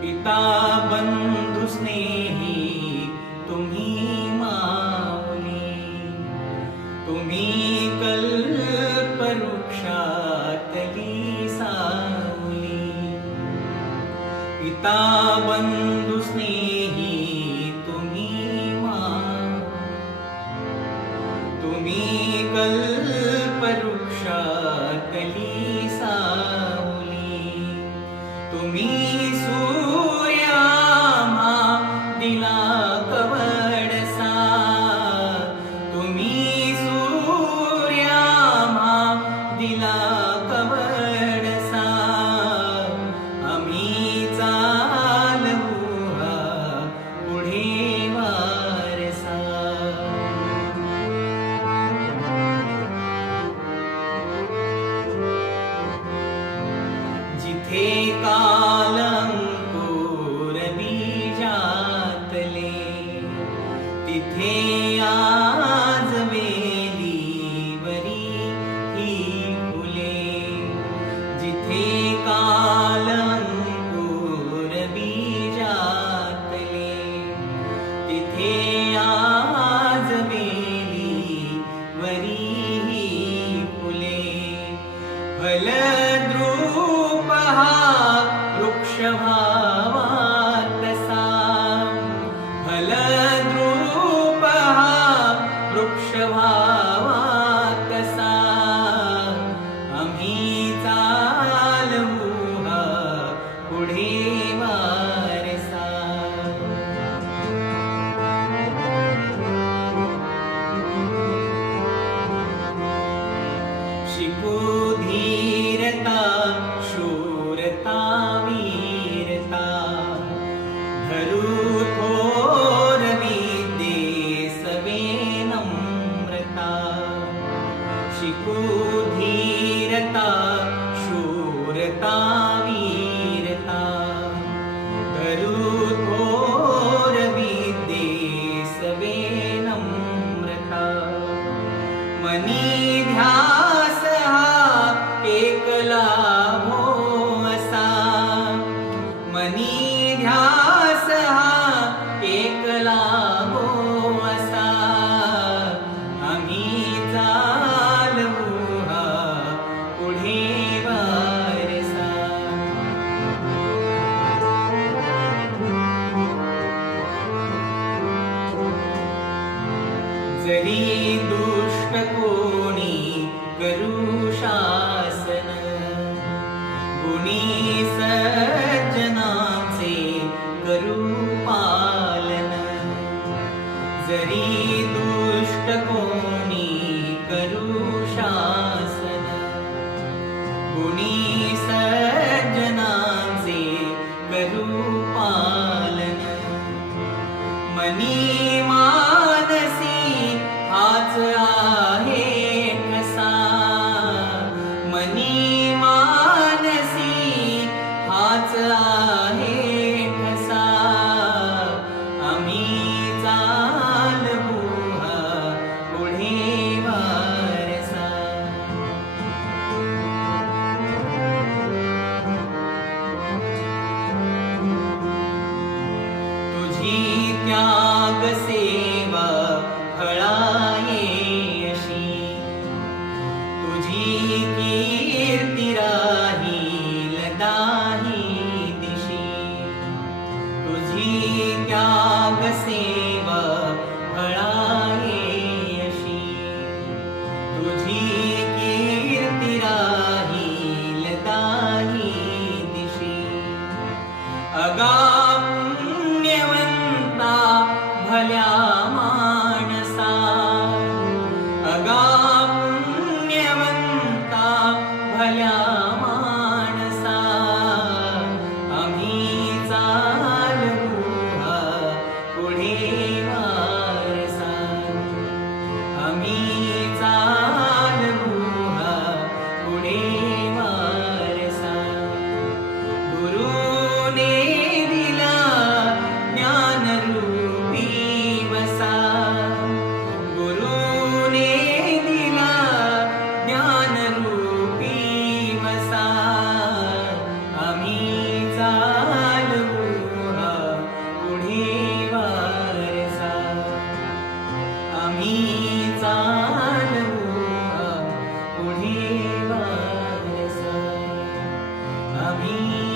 पिता बंधु स्नेही तुम्ही मामुनी तुम्ही पिता बंधु स्नेही तुम्ही मा तुम्ही कल्पवृक्षातली ಕವನ He जरी दुष्ट कोणी करू शासन गुणी सर Me.